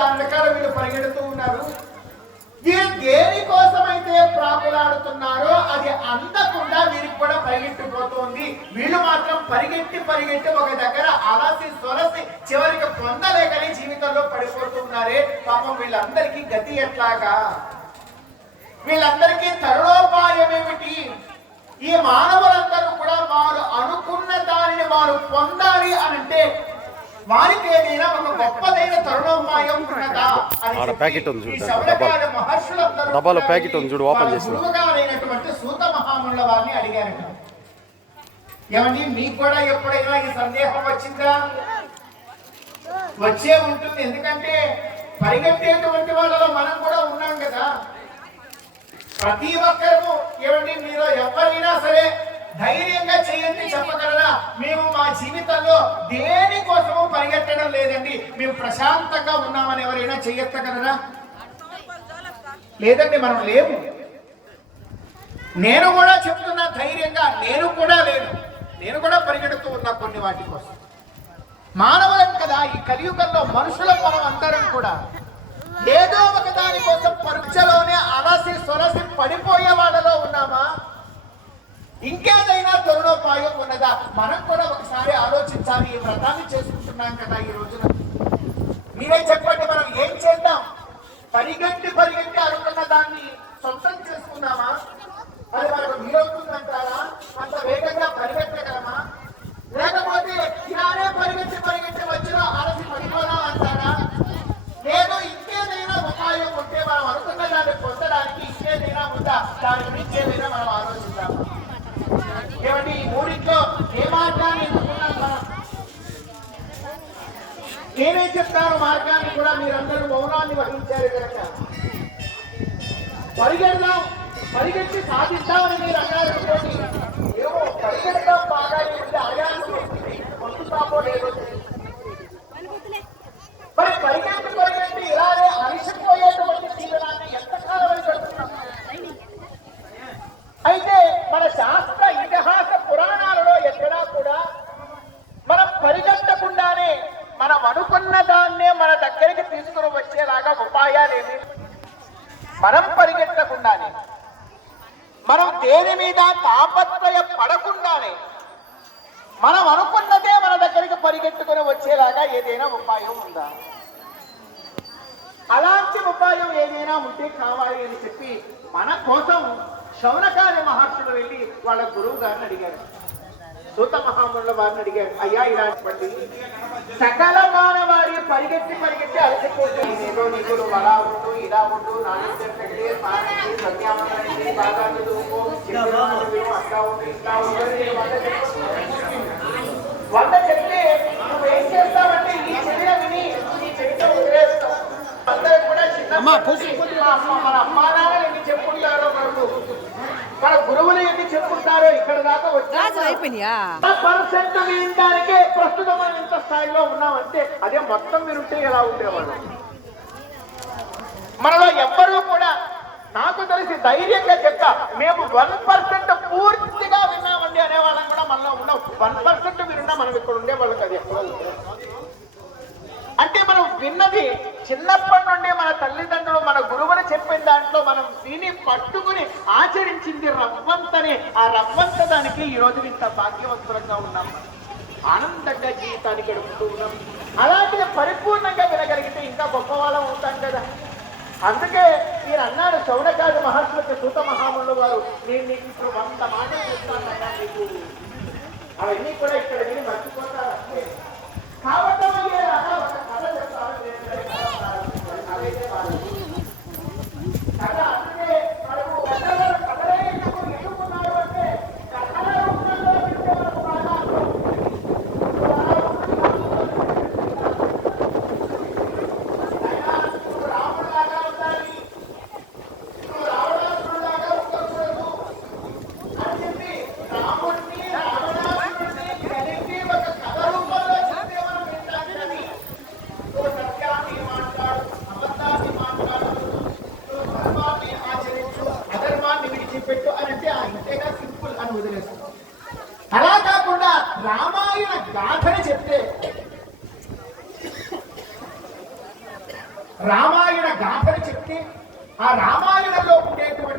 దాని రకాల వీళ్ళు పరిగెడుతూ ఉన్నారు. వీరు దేనికోసమైతే ప్రాకులాడుతున్నారో అది అందకుండా వీరికి కూడా పరిగెట్టిపోతుంది. వీళ్ళు మాత్రం పరిగెట్టి ఒక దగ్గర అలసి సొలసి చివరికి పొందలేకని జీవితంలో పడిపోతున్నారే. పాపం వీళ్ళందరికీ గతి ఎట్లాగా? వీళ్ళందరికీ తరుణోపాయం ఏమిటి? ఈ మానవులందరూ కూడా వారు అనుకున్న దానిని వారు పొందాలి అనంటే వారికి ఏదైనా ఒక గొప్పదైన తరుణోపాయం ఉన్నదా అని డబ్బాలో ప్యాకెట్ ఉంది చూడు, ఓపెన్ చేసి గురువుగారైనటువంటి సూత మహామునుల వారిని అడిగారట. ఏమండి, మీకు కూడా ఎప్పుడైనా ఈ సందేహం వచ్చిందా? వచ్చే ఉంటుంది. ఎందుకంటే పరిగెత్తేటువంటి వాళ్ళలో మనం కూడా ఉన్నాం కదా. ప్రతి ఒక్కరూ ఏమండి, మీరు ఎవరైనా సరే ధైర్యంగా చేయండి చెప్పగలరా? మేము మా జీవితంలో దేనికోసము పరిగెత్తడం లేదండి, మేము ప్రశాంతంగా ఉన్నామని ఎవరైనా చెయ్యగలరా? లేదండి, మనం లేము. నేను కూడా చెప్తున్నా ధైర్యంగా, నేను కూడా లేను. నేను కూడా పరిగెడుతూ ఉన్నా కొన్ని వాటి కోసం. మానవులం కదా, ఈ కలియుగంలో మనుషులం మనం అందరం కూడా ఏదో ఒక దాని కోసం పరీక్షలోనే అలసి సొలసి పడిపోయే వాళ్ళలో ఉన్నామా? ఇంకేదైనా తరుణోపాయం ఉన్నదా? మనం కూడా ఒకసారి ఆలోచించాలి. ఈ వ్రతాన్ని చేసుకుంటున్నాం కదా ఈ రోజున. మీరే చెప్పండి, మనం ఏం చేద్దాం? పరిగెట్టి అనుకున్న దాన్ని సొంతం చేసుకుందామా? అది మనకు వీలవుతుందంటారా? అంత వేగంగా పరిగెట్టగలమా? లేకపోతే ఇలానే పరిగెట్టి వచ్చినా అలసి పడిపోదాం అంటారా? లేదు, ఇంకేదైనా ఉపాయం ఉంటే మనం అనుకున్న దాన్ని పొందడానికి ఇంకేదైనా ఉందా? దాని గురించి ఏదైనా మనం ఆలోచిద్దాం. ఏమంటే ఈ మూడింట్లో ఏ మార్గాన్ని ఎన్నుకున్నాం మనం? నేనే చెప్తాను మార్గాన్ని కూడా. మీరందరూ మౌనాన్ని వహించారు కనుక పరిగెట్టి సాధిస్తామని మీరు అన్నారు అనుకోండి. ఏమో పరిగెడతాం బాగా ఆయాసం వస్తుంది, పొందుతామో లేదో. మరి పరిగెట్టి ఇలానే అలిసిపోయేటువంటి జీవనాన్ని ఎంతకాలం పెడుతున్నాం? అయితే మన శాస్త్ర ఇతిహాస పురాణాలలో ఎక్కడా కూడా మనం పరిగెత్తకుండానే మనం అనుకున్న దాన్నే మన దగ్గరికి తీసుకుని వచ్చేలాగా ఉపాయాలేమి. మనం పరిగెత్తకుండానే, మనం దేని మీద తాపత్రయ పడకుండానే మనం అనుకున్నదే మన దగ్గరికి పరిగెత్తుకుని వచ్చేలాగా ఏదైనా ఉపాయం ఉందా? అలాంటి ఉపాయం ఏదైనా ఉంటే కావాలి అని చెప్పి మన కోసం శౌనకాది మహర్షులు వెళ్ళి వాళ్ళ గురువు గారిని అడిగారు. సూత మహామునుల వారిని అడిగారు, అయ్యా ఇలాంటి సకల మానవాడి పరిగెత్తి అలసిపోతుంది. ఏదో నీకులు అలా ఉండు, ఇలా ఉండు, నాలుగు సత్యామంత్రానికి బాగా చదువుకో, అట్లా ఉండు, ఇట్లా వంద చెప్తే నువ్వేం చేస్తావంటే ఈ చెవిన విని ఈ చెవితో వదిలేస్తావు. అందరూ కూడా చిన్న మన అమ్మా నాన్నలు ఎన్ని చెప్పుకుంటారో, మన గురువులు ఎన్ని చెప్పుకుంటారో ఇక్కడ దాకా వచ్చి వినడానికే ప్రస్తుతం మనం ఇంత స్థాయిలో ఉన్నామంటే అదే మొత్తం మీరుంటే ఎలా ఉండేవాళ్ళు? మనలో ఎవ్వరూ కూడా, నాకు తెలిసి ధైర్యంగా చెప్తా, మేము 1% పూర్తిగా విన్నామండి అనేవాళ్ళం కూడా మనలో ఉన్నాం. 1% మీరున్నా మనం ఇక్కడ ఉండేవాళ్ళకి అది ఎక్కడో అంటే మనం విన్నది చిన్నప్పటి నుండి మన తల్లిదండ్రులు మన గురువులు చెప్పిన దాంట్లో మనం విని పట్టుకుని ఆచరించింది రవ్వంతనే. ఆ రవ్వంత దానికి ఈ రోజు ఇంత భాగ్యవంతులంగా ఉన్నాం, ఆనందంగా జీవితాన్ని గడుపుతూ ఉన్నాం. అలాంటిది పరిపూర్ణంగా వినగలిగితే ఇంకా గొప్పవాళ్ళం అవుతాం కదా. అందుకే మీరు అన్నాడు శౌనకాది మహర్షులకు సూత మహామునులు వారు, నేను నీకు ఇప్పుడు 100 మాటలు చెప్తానన్నా నీకు అవన్నీ కూడా ఇక్కడ విని మర్చిపోతారు అంటే. కాబట్టి ఒక కథ చెప్తాను, అదైతే కథ. అందుకే మనకు కథలే ఎన్నుకున్నారు అంటే కథల రూపంలో వింటే మనకు బాగా రాముడులాగా ఉండాలి, రావణాసురులాగా ఉండకూడదు అని చెప్పి రాముడిని రావణాసురుడిని కలిపి ఒక కథ రూపంలో చెప్తే మనం వింటాం రామాయణ గాథను చెప్తే ఆ రామాయణంలో ఉండేటువంటి